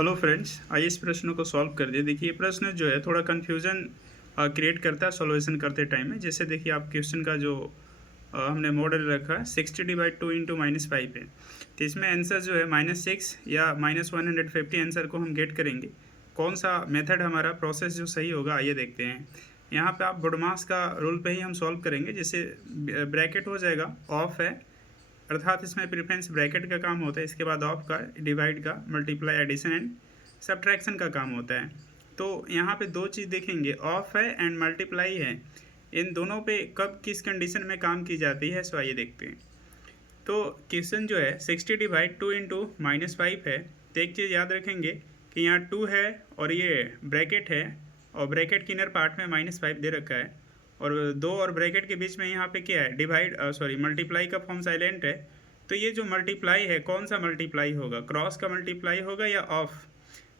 Hello friends, आइए इस प्रश्न को सॉल्व कर दिए। देखिए ये प्रश्न जो है थोड़ा कन्फ्यूज़न क्रिएट करता है सॉल्यूशन करते टाइम में। जैसे देखिए आप क्वेश्चन का जो हमने मॉडल रखा है 60/2 इंटू -5 है, तो इसमें आंसर जो है -6 या -150 आंसर को हम गेट करेंगे। कौन सा मेथड हमारा प्रोसेस जो सही होगा आइए देखते हैं। यहाँ पे आप बोडमास का रूल पे ही हम सॉल्व करेंगे। जैसे ब्रैकेट हो जाएगा, ऑफ है अर्थात इसमें प्रेफरेंस ब्रैकेट का काम होता है, इसके बाद ऑफ का, डिवाइड का, मल्टीप्लाई, एडिशन एंड सब्ट्रैक्शन का काम होता है। तो यहाँ पे दो चीज़ देखेंगे, ऑफ है एंड मल्टीप्लाई है। इन दोनों पे कब किस कंडीशन में काम की जाती है सो आइए देखते हैं। तो क्वेश्चन जो है 60/2 इंटू -5 है। तो एक चीज़ याद रखेंगे कि यहाँ 2 है और ये ब्रैकेट है और ब्रैकेट के इनर पार्ट में -5 दे रखा है और 2 और ब्रैकेट के बीच में यहाँ पे क्या है, डिवाइड मल्टीप्लाई का फॉर्म साइलेंट है। तो ये जो मल्टीप्लाई है कौन सा मल्टीप्लाई होगा, क्रॉस का मल्टीप्लाई होगा या ऑफ।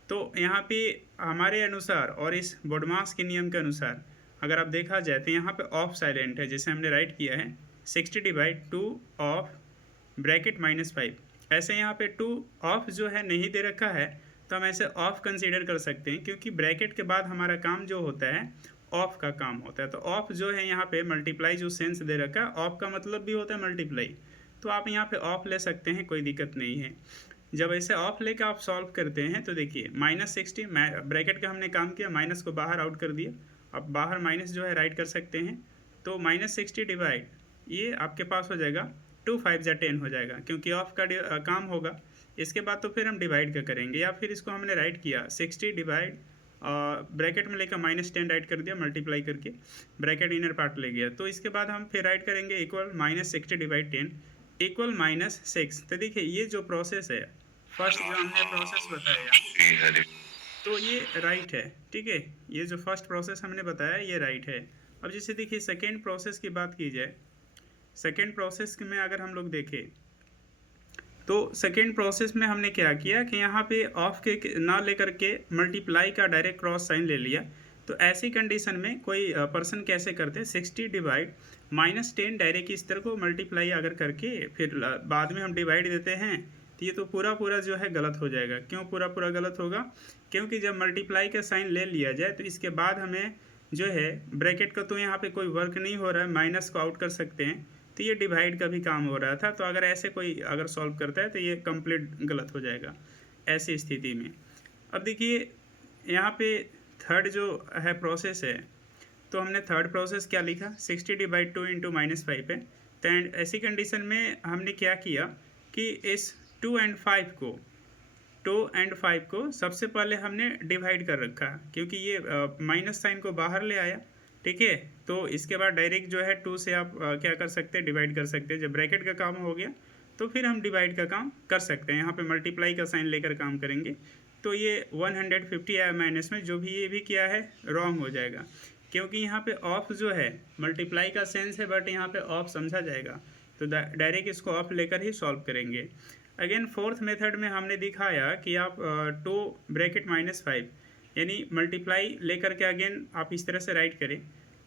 तो यहाँ पे हमारे अनुसार और इस बोडमास के नियम के अनुसार अगर आप देखा जाए तो यहाँ पे ऑफ साइलेंट है, जैसे हमने राइट किया है 60/2 ऑफ ब्रैकेट -5। ऐसे यहाँ पे 2 ऑफ जो है नहीं दे रखा है तो हम ऐसे ऑफ कंसीडर कर सकते हैं, क्योंकि ब्रैकेट के बाद हमारा काम जो होता है ऑफ का काम होता है। तो ऑफ जो है यहाँ पे मल्टीप्लाई जो सेंस दे रखा है, ऑफ का मतलब भी होता है मल्टीप्लाई, तो आप यहाँ पे ऑफ ले सकते हैं, कोई दिक्कत नहीं है। जब ऐसे ऑफ लेकर आप सॉल्व करते हैं तो देखिए -60 ब्रैकेट का हमने काम किया, माइनस को बाहर आउट कर दिया। अब बाहर माइनस जो है राइट कर सकते हैं, तो -60 डिवाइड ये आपके पास हो जाएगा 2 5 जा 10 हो जाएगा, क्योंकि ऑफ का काम होगा। इसके बाद तो फिर हम डिवाइड का करेंगे, या फिर इसको हमने राइट किया 60 डिवाइड ब्रैकेट में लेकर -10 राइट कर दिया, मल्टीप्लाई करके ब्रैकेट इनर पार्ट ले गया। तो इसके बाद हम फिर राइट करेंगे इक्वल -60/10 इक्वल -6। तो देखिए ये जो प्रोसेस है, फर्स्ट जो हमने प्रोसेस बताया तो ये राइट है, ठीक है। ये जो फर्स्ट प्रोसेस हमने बताया ये राइट है। अब जैसे देखिए सेकेंड प्रोसेस की बात की जाए, सेकेंड प्रोसेस में अगर हम लोग देखें तो सेकेंड प्रोसेस में हमने क्या किया कि यहाँ पे ऑफ के ना लेकर के मल्टीप्लाई का डायरेक्ट क्रॉस साइन ले लिया। तो ऐसी कंडीशन में कोई पर्सन कैसे करते हैं, 60 डिवाइड -10 डायरेक्ट इस तरह को मल्टीप्लाई अगर करके फिर बाद में हम डिवाइड देते हैं, तो ये तो पूरा पूरा जो है गलत हो जाएगा। क्यों पूरा पूरा गलत होगा, क्योंकि जब मल्टीप्लाई का साइन ले लिया जाए तो इसके बाद हमें जो है ब्रैकेट का तो यहाँ पे कोई वर्क नहीं हो रहा है, माइनस को आउट कर सकते हैं, तो ये डिवाइड का भी काम हो रहा था। तो अगर ऐसे कोई अगर सॉल्व करता है तो ये कंप्लीट गलत हो जाएगा ऐसी स्थिति में। अब देखिए यहाँ पे थर्ड जो है प्रोसेस है, तो हमने थर्ड प्रोसेस क्या लिखा 60/2 इंटू -5 है। तो ऐसी कंडीशन में हमने क्या किया कि इस 2 और 5 को सबसे पहले हमने डिवाइड कर रखा, क्योंकि ये माइनस साइन को बाहर ले आया, ठीक है। तो इसके बाद डायरेक्ट जो है 2 से आप क्या कर सकते हैं, डिवाइड कर सकते हैं। जब ब्रैकेट का काम हो गया तो फिर हम डिवाइड का काम कर सकते हैं, यहाँ पे मल्टीप्लाई का साइन लेकर काम करेंगे। तो ये 150 आया माइनस में, जो भी ये भी किया है रॉन्ग हो जाएगा, क्योंकि यहाँ पे ऑफ जो है मल्टीप्लाई का सेंस है बट यहाँ पे ऑफ समझा जाएगा। तो डायरेक्ट इसको ऑफ लेकर ही सॉल्व करेंगे। अगेन फोर्थ मेथड में हमने दिखाया कि आप 2 ब्रैकेट -5 यानी मल्टीप्लाई लेकर के अगेन आप इस तरह से राइट करें।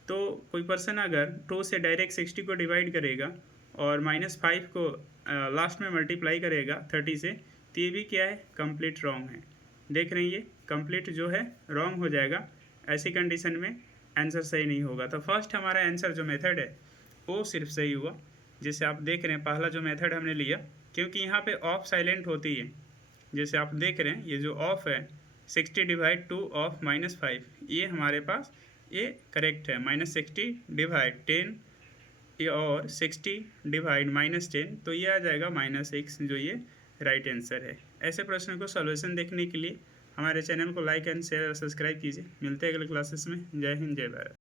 तो कोई पर्सन अगर 2 से डायरेक्ट 60 को डिवाइड करेगा और -5 को लास्ट में मल्टीप्लाई करेगा 30 से, तो ये भी क्या है, कंप्लीट रॉन्ग है। देख रहे हैं ये कंप्लीट जो है रॉन्ग हो जाएगा। ऐसी कंडीशन में आंसर सही नहीं होगा। तो फर्स्ट हमारा आंसर जो मेथड है वो सिर्फ सही हुआ। जैसे आप देख रहे हैं पहला जो मेथड हमने लिया, क्योंकि यहाँ पे ऑफ साइलेंट होती है। जैसे आप देख रहे हैं ये जो ऑफ है 60/2 ऑफ -5, ये हमारे पास ये करेक्ट है। -60 डिवाइड 10 ये और 60 डिवाइड -10, तो ये आ जाएगा -6, जो ये राइट आंसर है। ऐसे प्रश्न को सॉल्यूशन देखने के लिए हमारे चैनल को लाइक एंड शेयर और सब्सक्राइब कीजिए। मिलते हैं अगले क्लासेस में। जय हिंद, जय भारत।